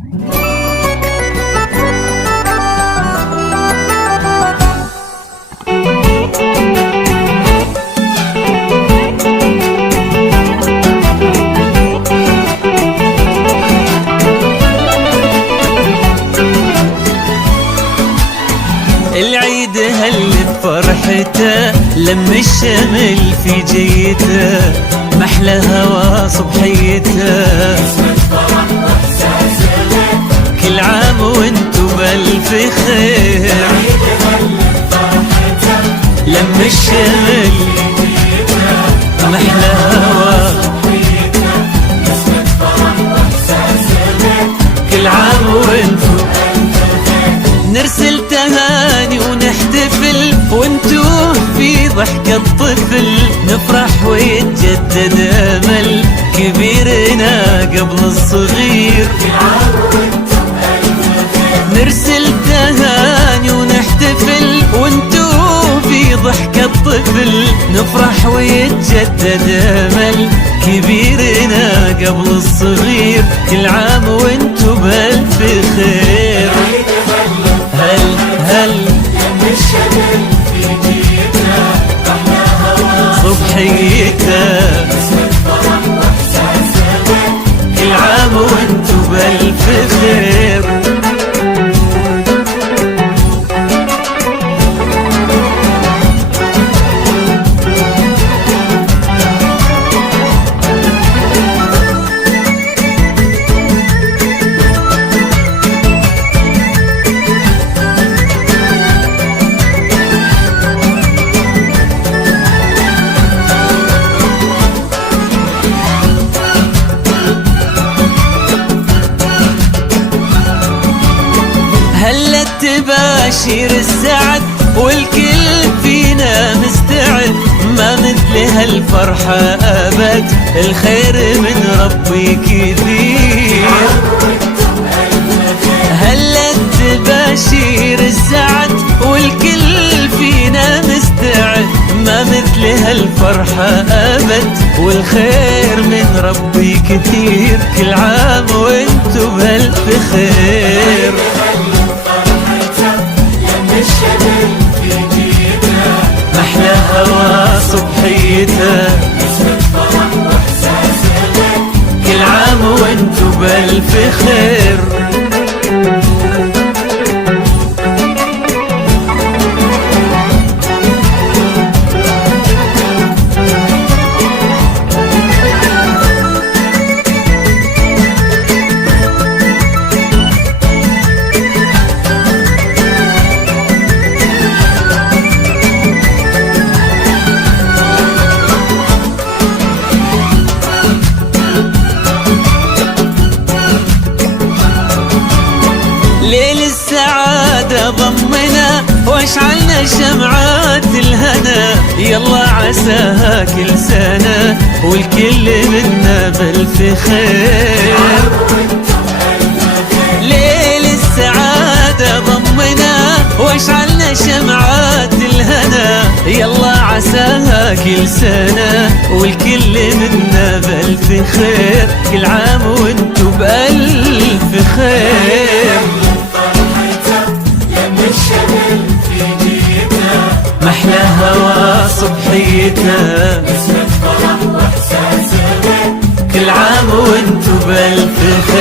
العيد هل بفرحته لم الشمل في جيته، محلى هوا صبحيته. كل عام وانتو بألف خير، لم الشمل محلى هوا. كل عام وانتو نرسل تهاني ونحتفل، وانتو في ضحكة طفل نفرح ويتجدد امل كبيرنا قبل الصغير. نرسل تهاني ونحتفل، وانتو في ضحكة طفل نفرح ويتجدد امل كبيرنا قبل الصغير. كل عام وانتو بألف خير. هل هل لم الشمل في جيتنا، أحلى هوا صبحيتنا، نسمة فرح وإحساس أمان. كل عام وانتو بألف خير. هلت تباشير السعد والكل فينا مستعد، ما مثل هالفرحة أبد، الخير من ربي كثير. هلت تباشير السعد والكل فينا مستعد، ما مثل هالفرحة أبد، والخير من ربي كثير. كل عام وانتو بألف خير. محلى هوا صبحيته، نسمة فرح واحساس امان. كل عام وانتو بألف خير. ليل السعادة ضمنا واشعلنا شمعات الهنا، يلا عساها كل سنة والكل منا بألف خير. ليل السعادة ضمنا واشعلنا شمعات الهنا، يلا عساها كل سنة والكل منا بألف خير. كل عام وانتو بألف خير. محلى هوا صبحيتنا، نسمة فرح واحساس امان. كل عام وانتو بألف خير.